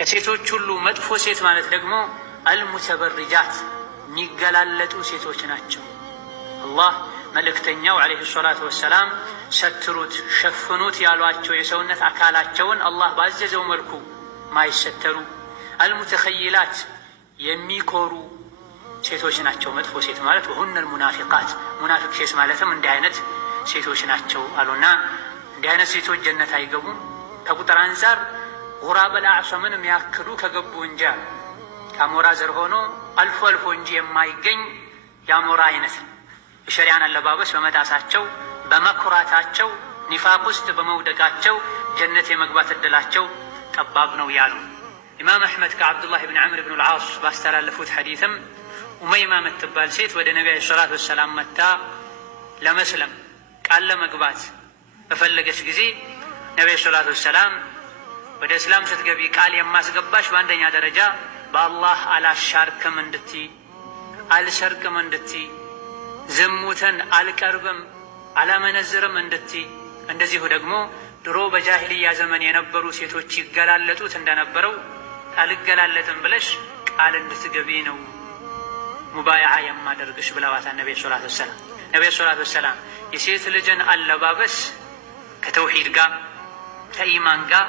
ከሴቶች ሁሉ መጥፎ ሴት ማለት ደግሞ አልሙተበርጃት የሚገላለጡ ሴቶች ናቸው። አላህ መልእክተኛው ዓለይሂ ሰላቱ ወሰላም ሰትሩት፣ ሸፍኑት ያሏቸው የሰውነት አካላቸውን አላህ ባዘዘው መልኩ ማይሰተሩ፣ አልሙተኸይላት የሚኮሩ ሴቶች ናቸው መጥፎ ሴት ማለት። ወሁነል ሙናፊቃት ሙናፊቅ ሴት ማለትም እንዲህ አይነት ሴቶች ናቸው አሉና እንዲህ አይነት ሴቶች ጀነት አይገቡም። ከቁጥር አንፃር ጉራበል አዕሷምን የሚያክሉ ከገቡ እንጂ ከአሞራ ዘር ሆኖ አልፎ አልፎ እንጂ የማይገኝ የአሞራ አይነት የሸሪያን አለባበስ በመጣሳቸው በመኩራታቸው ኒፋቅ ውስጥ በመውደቃቸው ጀነት የመግባት እድላቸው ጠባብ ነው ያሉ ኢማም አሕመድ ከዓብዱላህ ብን ዐምር ብን አልዓስ ባስተላለፉት ሐዲትም ኡመይማ የምትባል ሴት ወደ ነቢ ዓለይሂ ሰላቱ ወሰላም መታ ለመስለም ቃል ለመግባት በፈለገች ጊዜ ነቢ ዓለይሂ ሰላቱ ወሰላም ወደ እስላም ስትገቢ ቃል የማስገባሽ በአንደኛ ደረጃ በአላህ አላሻርክም እንድትይ፣ አልሰርቅም እንድትይ፣ ዝሙትን አልቀርብም አላመነዝርም እንድትይ፣ እንደዚሁ ደግሞ ድሮ በጃሂልያ ዘመን የነበሩ ሴቶች ይገላለጡት እንደነበረው አልገላለጥም ብለሽ ቃል እንድትገቢ ነው ሙባይዓ የማደርግሽ ብለዋታል ነቢ ሰላቱ ወሰላም። ነቢ ሰላቱ ወሰላም የሴት ልጅን አለባበስ ከተውሂድ ጋር ከኢማን ጋር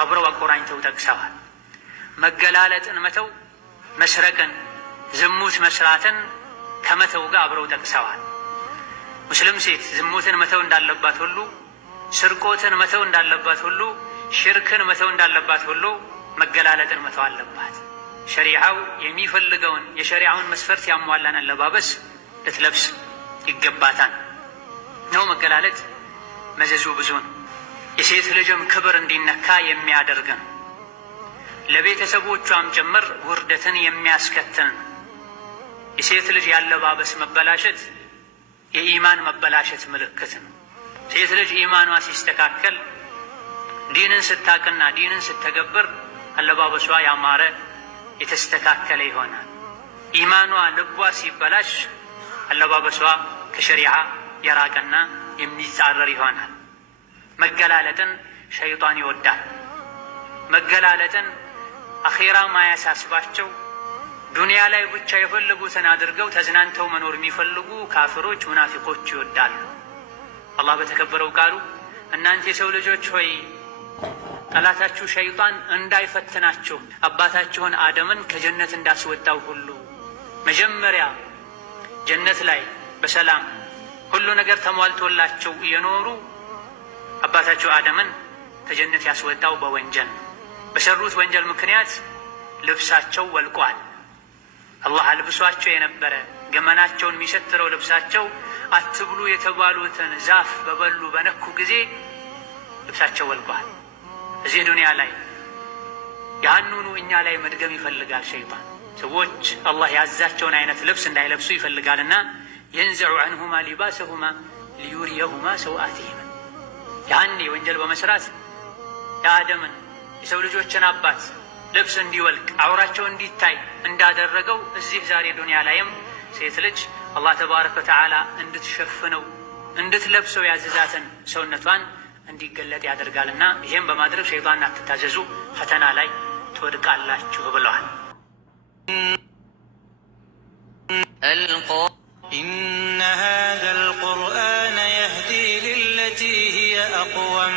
አብረው አቆራኝተው ጠቅሰዋል። መገላለጥን መተው፣ መስረቅን፣ ዝሙት መስራትን ከመተው ጋር አብረው ጠቅሰዋል። ሙስሊም ሴት ዝሙትን መተው እንዳለባት ሁሉ፣ ስርቆትን መተው እንዳለባት ሁሉ፣ ሽርክን መተው እንዳለባት ሁሉ መገላለጥን መተው አለባት። ሸሪዓው የሚፈልገውን የሸሪዓውን መስፈርት ያሟላን አለባበስ ልትለብስ ይገባታል ነው። መገላለጥ መዘዙ ብዙ ነው። የሴት ልጅም ክብር እንዲነካ የሚያደርግ ነው። ለቤተሰቦቿም ጭምር ውርደትን የሚያስከትል ነው። የሴት ልጅ ያለባበስ መበላሸት የኢማን መበላሸት ምልክት ነው። ሴት ልጅ ኢማኗ ሲስተካከል፣ ዲንን ስታቅና ዲንን ስተገብር አለባበሷ ያማረ የተስተካከለ ይሆናል። ኢማኗ ልቧ ሲበላሽ አለባበሷ ከሸሪዓ የራቀና የሚጻረር ይሆናል። መገላለጥን ሸይጣን ይወዳል። መገላለጥን አኼራ ማያሳስባቸው ዱንያ ላይ ብቻ የፈለጉትን አድርገው ተዝናንተው መኖር የሚፈልጉ ካፍሮች፣ ሙናፊቆች ይወዳሉ። አላህ በተከበረው ቃሉ እናንተ የሰው ልጆች ሆይ ጠላታችሁ ሸይጣን እንዳይፈትናችሁ አባታችሁን አደምን ከጀነት እንዳስወጣው ሁሉ መጀመሪያ ጀነት ላይ በሰላም ሁሉ ነገር ተሟልቶላቸው የኖሩ አባታቸው አደምን ከጀነት ያስወጣው በወንጀል በሰሩት ወንጀል ምክንያት ልብሳቸው ወልቋል። አላህ አልብሷቸው የነበረ ገመናቸውን የሚሰትረው ልብሳቸው አትብሉ የተባሉትን ዛፍ በበሉ በነኩ ጊዜ ልብሳቸው ወልቋል። እዚህ ዱንያ ላይ ያንኑ እኛ ላይ መድገም ይፈልጋል ሸይጣን። ሰዎች አላህ ያዛቸውን አይነት ልብስ እንዳይለብሱ ይፈልጋልና የንዘዑ ዐንሁማ ሊባሰሁማ ሊዩሪየሁማ ሰውአቲሂማ። ያኔ ወንጀል በመስራት የአደምን የሰው ልጆችን አባት ልብስ እንዲወልቅ አውራቸው እንዲታይ እንዳደረገው እዚህ ዛሬ ዱንያ ላይም ሴት ልጅ አላህ ተባረከ ወተዓላ እንድትሸፍነው እንድትለብሰው ያዘዛትን ሰውነቷን እንዲገለጥ ያደርጋልና ይህም በማድረግ ሸይጣን አትታዘዙ፣ ፈተና ላይ ትወድቃላችሁ ብለዋል። ኢነ ሃዘል ቁርአነ የህዲ ሊለቲ ሂየ አቅወም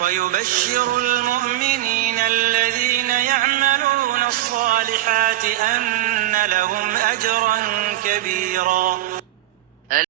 ወዩበሽሩል ሙእሚኒነ አለዚነ የዕመሉነ አስሳሊሓት አነ ለሁም አጅረን ከቢራ